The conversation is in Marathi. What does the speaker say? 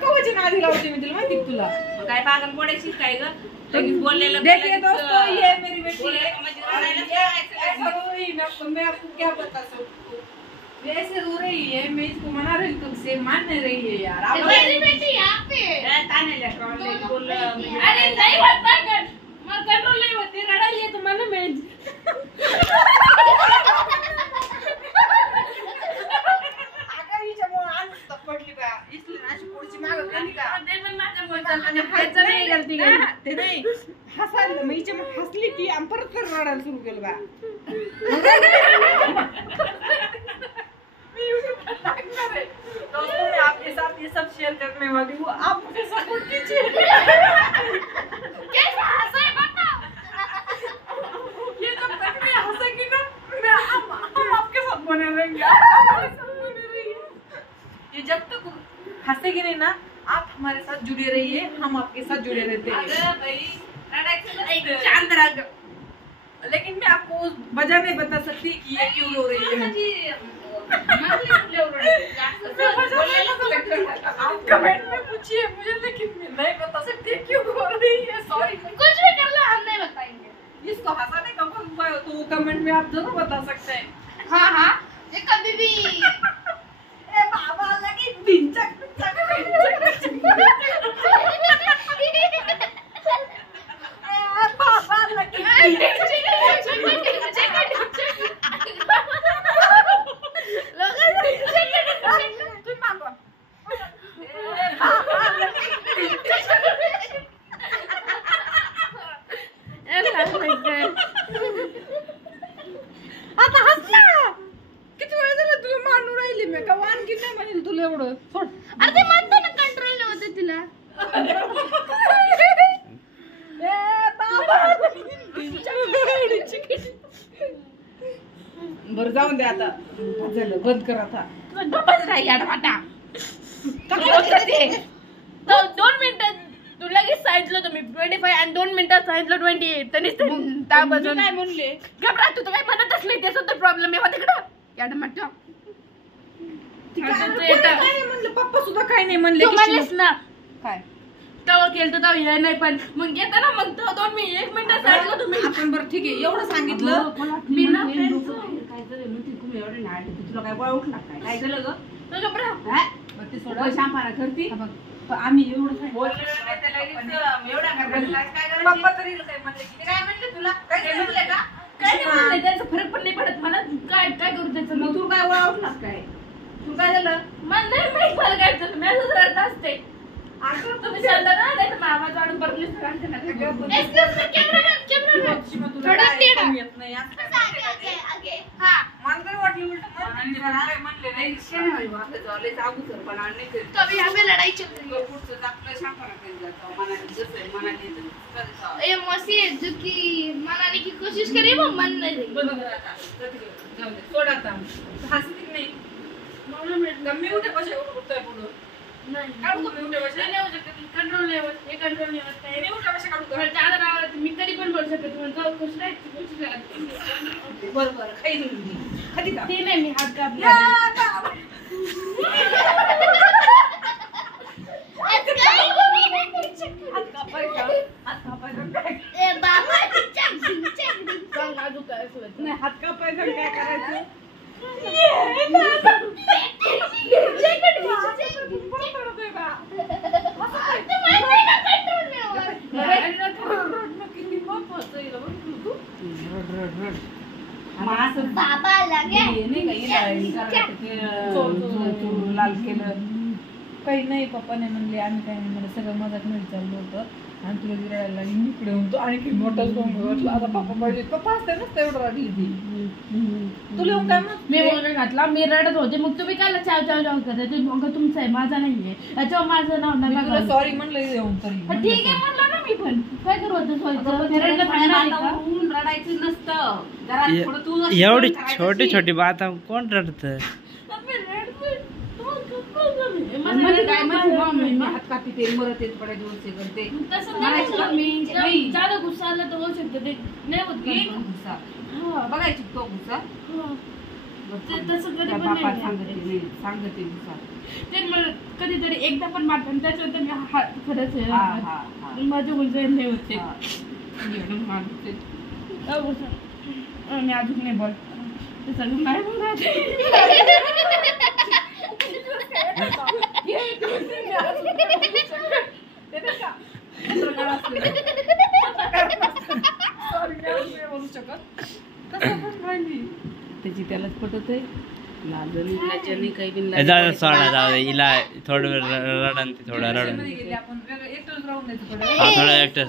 कवची नादी लावते मी तुला माहिती तुला काय पागल पडायची काय ग बोललेलं देखिए दोस्तों ये मेरी बेटी है मैं आपको क्या बता सकती हूँ वैसे रो रही है मैं इसको मना रही हूँ तुमसे मान नहीं रही है यार मेरी बेटी यहाँ पे ताने लेकर बोल अरे नहीं होता कर मैं कंट्रोल नहीं होती रड़ा लिए तो मैंने मैं अगर हिच्या मुळे आणत पडली बा इसली नाची पुढची माग गेली का ते पण माझ्या बोलचाल खायचं नाही गलती हा, ते नाही हसायला मग हिच्या मुळे हसली की आम्ही परत रडायला सुरू केलं बा दोस्तों मैं आपके साथ ये सब शेयर करने वाली हूँ आप मुझे सपोर्ट कीजिए कैसा हंसा है बताओ ये जब तक मैं हंसेगी ना हम आपके साथ बने रहेंगे हमारे साथ बने रहिए ये जब तक हंसेगी नहीं ना आप हमारे साथ जुड़े रहिए हम आपके साथ जुड़े रहते हैं शांत रह लेकिन मैं आपको वजह नहीं बता सकती कि ये क्यों रो रही है आप कमेंट में पूछिए मुझे लेकिन मैं नहीं बता सकती क्यों रो रही है सॉरी कुछ भी कर लो हम नहीं बताएंगे इसको हंसाने का कोई उपाय हो तो वो कमेंट में आप जरूर बता सकते हैं हाँ हाँ ये कभी भी ए बाबा लगी भिंचक बाबा लगी आता हसला किती वेळ झाला तुला मानू राहिली मी का वानगी नाही म्हणेल तुला एवढं सोड अरे ते म्हणते ना कंट्रोल नाही होते तिला ए बाबा बरं जाऊन दे आता झालं बंद कर आता डबल राही आता तो 2 मिनिटं तू लगेच सांगितलं तुम्ही 25 आणि 2 मिनिटात सांगितलं 28 तरीच त्याबद्दल काय म्हणले घबरा तू काय म्हणतच नाही त्याचा तर प्रॉब्लेम आहे तिकडं या टमाटर म्हणलं पप्पा सुद्धा काय नाही म्हणले तू म्हणलेस ना काय तेव्हा केलं तर हे नाही पण मग येतं ना मग 1 मिनिटात सांगितलं तुम्ही आपण बरं ठीक आहे एवढं सांगितलं मी ना काय झालं तुम्ही एवढे लाड तुला काय बळ उठला काय झालं ग तो घबरा ते सोडा शांपाना करती आम्ही एवढं बोललेलं नाही त्याला एवढा काय करायचं पप्पा तरी काय म्हणले की काय म्हणले तुला काय म्हणले का काय नाही म्हणलंय, त्याचा फरक पण नाही पडत मला काय काय करू त्याचं मग मग तू काय वळा उठलास काय तू काय झालं मला नाही माहित मला काय झालं मी असंच रडत असते तुम्ही चालता ना नाही तर आवाज वाढून परत लिस्ट काढते ना एक्सक्यूज मी कॅमेरा येत नाही हां मला वाटलं उलट म्हणले नाही शेण वाटत झाले जागू सर पण नाही करत तो अभी हमें लड़ाई चल रही है पुढचं आपलं शांपाना करून जातो मनाने जसं मनाने ये मौसी है जो कि मनाने की कोशिश करी वो मन नहीं रही सोड आता हसती नाही मी उठे कशा उठतोय पुढं नहीं काढू का मी उठे कशा नहीं हो सकता कंट्रोल नहीं होता ये कंट्रोल नहीं होता है मी उठे कशा काढू का घर ज्यादा राहत मी कधी पण बोलू शकते म्हणजे खुश राहायची कोशिश करते बरोबर काही नाही खाली का ते नाही मी हात कापला हात कापायचा ए बाबा चल ना दुखा नाही हात कापायचा काय करायचं बाबा लाल केलं काही नाही पप्पा नाही म्हणले आम्ही काही नाही म्हणलं सगळं मजाक मध्ये चाललं होतं आणि तुला विरायला लागली मी इकडे होतो आणखी मोठाच वाटलं आता पप्पा पाहिजे पप्पा असते ना तेवढं रडली ती तुला येऊन काय मग मी बोलून घातला मी रडत होते मग तुम्ही काय चाव चाव चाव करता ते मग तुमचं आहे माझा नाहीये याच्यावर माझं नाव मी नका तुला घालू. सॉरी म्हणलं येऊन तरी ठीक आहे म्हणलं ना मी पण काय करू आता ऊन रडायचं नसतं जरा थोडं तू एवढी छोटी छोटी बात कोण रडत म्हणजे काय म्हणजे मग मी हात कापते मरत येत पडा दिवस हे करते तसं म्हणायचं का मी नाही नाही ज्यादा गुस्सा आला तर होऊ शकतं ते नाही होत येईल का? गुस्सा हा. बघायची तो गुस्सा हा. ते तसं कधी त्या पण बापाला नाही सांगते गुस्सा ते मला कधीतरी एकदा पण मारतात त्याच्यानंतर मी खरंच हा हा हा माझे गुस्सा नाही होते हा. एवढं मारते. मी अजून नाही बोल ते सगळं नाही बोलत त्याची त्यालाच पटत आहे लाजणी काही बिन जाऊ दे, सोडा जाऊ दे हिला थोडं रडण ते थोडं रडण गेली आपण एकटंच राहून द्यायचं हा थोडं एकटं